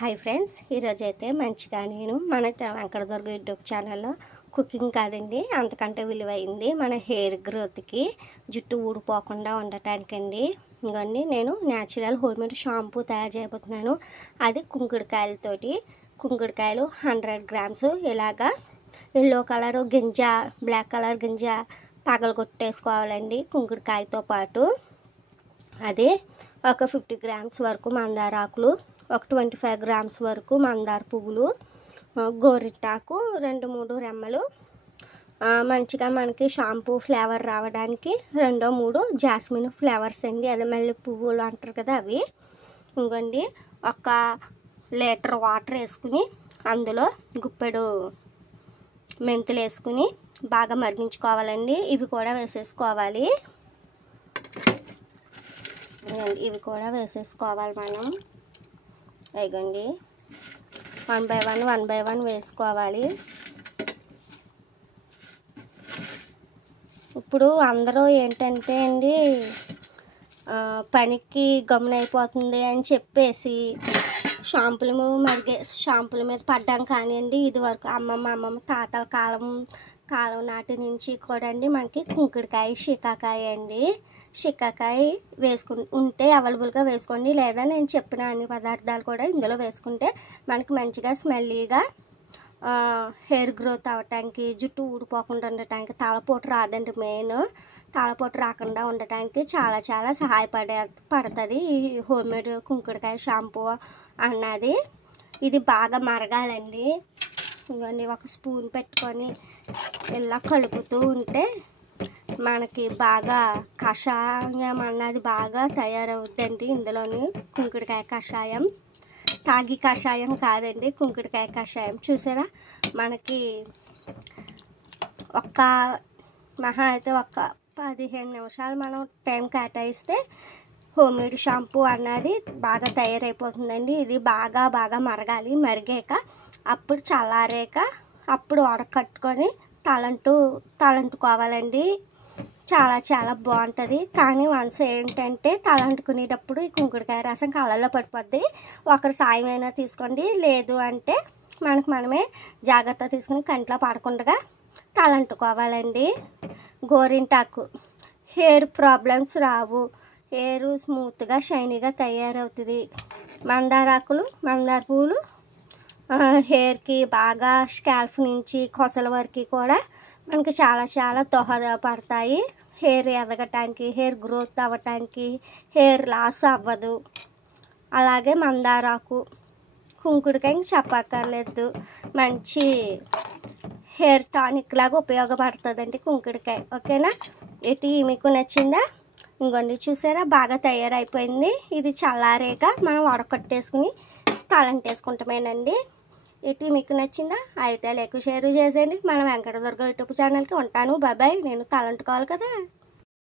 Hi friends, ఈరోజు అయితే మంచిగా నేను మన వెంకటదుర్గ యూట్యూబ్ ఛానల్లో కుకింగ్ కాదండి, అంతకంటే విలువైంది మన హెయిర్ గ్రోత్కి, జుట్టు ఊడిపోకుండా ఉండటానికండి. ఇంకొన్ని నేను న్యాచురల్ హోమ్మేడ్ షాంపూ తయారు చేయబోతున్నాను. అది కుంకుడుకాయలతోటి. కుంకుడుకాయలు 100 గ్రామ్స్ ఇలాగా ఎల్లో కలర్ గింజ, బ్లాక్ కలర్ గింజ పగలగొట్టేసుకోవాలండి కుంకుడుకాయతో పాటు. అదే ఒక 50 గ్రామ్స్ వరకు మందార ఆకులు, ఒక 25 గ్రామ్స్ వరకు మందార పువ్వులు, గోరింటాకు 2-3 రెమ్మలు, మంచిగా మనకి షాంపూ ఫ్లేవర్ రావడానికి 2-3 జాస్మిన్ ఫ్లేవర్స్ అండి, అదే మళ్ళీ పువ్వులు అంటారు కదా అవి. ఇంకోండి ఒక లీటర్ వాటర్ వేసుకుని అందులో గుప్పెడు మెంతులు వేసుకుని బాగా మరిగించుకోవాలండి. ఇవి కూడా వేసేసుకోవాలి. ఇవి కూడా వేసేసుకోవాలి మనం. ఇగోండి 1 బై 1 వేసుకోవాలి. ఇప్పుడు అందరూ ఏంటంటే అండి, పనికి గమ్మునైపోతుంది అని చెప్పేసి షాంపుల మీద పడ్డాం కానివ్వండి. ఇది వరకు అమ్మమ్మ తాతల కాలం నాటి నుంచి కూడా అండి మనకి కుంకుడుకాయ, షికాకాయ అండి. షికాకాయ ఉంటే అవైలబుల్గా వేసుకోండి, లేదా నేను చెప్పిన అన్ని పదార్థాలు కూడా ఇందులో వేసుకుంటే మనకి మంచిగా స్మెల్లీగా హెయిర్ గ్రోత్ అవ్వటానికి, జుట్టు ఊడిపోకుండా ఉండటానికి, తలపోటు రాదండి. మెయిన్ తలపోటు రాకుండా ఉండటానికి చాలా పడుతుంది ఈ హోమ్మేడ్ కుంకుడుకాయ షాంపూ అన్నది. ఇది బాగా మరగాలండి. ఇంకొన్ని ఒక స్పూన్ పెట్టుకొని ఇలా కలుపుతూ ఉంటే మనకి బాగా కషాయం అన్నది బాగా తయారవుద్దండి. ఇందులోని కుంకుడుకాయ కషాయం, తాగి కషాయం కాదండి, కుంకుడుకాయ కషాయం. చూసారా, మనకి మహా అయితే ఒక 15 నిమిషాలు మనం టైం కేటాయిస్తే హోమ్మేడ్ షాంపూ అన్నది బాగా తయారైపోతుందండి. ఇది బాగా మరగాలి. మరిగాక అప్పుడు చల్లారాక అప్పుడు వడకట్టుకొని తలంటుకోవాలండి. చాలా బాగుంటుంది. కానీ వన్స్ ఏంటంటే తలంటుకునేటప్పుడు ఈ కుంకుడుకాయ రసం కళ్ళల్లో పడిపోద్ది. ఒకరి సాయం అయినా తీసుకోండి, లేదు అంటే మనమే జాగ్రత్త తీసుకుని కంట్లో పడకుండా తలంటుకోవాలండి. గోరింటాకు హెయిర్ ప్రాబ్లమ్స్ రావు, హెయిర్ స్మూత్గా షైనీగా తయారవుతుంది. మందార పువ్వులు హెయిర్కి బాగా స్కాల్ఫ్ నుంచి కొసల వరకు కూడా మనకి చాలా దోహదపడతాయి. హెయిర్ ఎదగటానికి, హెయిర్ గ్రోత్ అవ్వటానికి, హెయిర్ లాస్ అవ్వదు. అలాగే మందారాకు, కుంకుడుకాయ చెప్పక్కర్లేదు, మంచి హెయిర్ టానిక్ లాగా ఉపయోగపడుతుందండి కుంకుడుకాయ. ఓకేనా? ఇది మీకు నచ్చిందా? ఇంకొండి చూసారా, బాగా తయారైపోయింది. ఇది చల్లారేక మనం వడకట్టేసుకుని తలంటేసుకుంటామేనండి. ఇది మీకు నచ్చిందా? అయితే లైక్ షేర్ చేసేయండి. మన వెంకటదుర్గ యూట్యూబ్ ఛానల్కి ఉంటాను. బాయ్. నేను తలంటుకోవాలి కదా.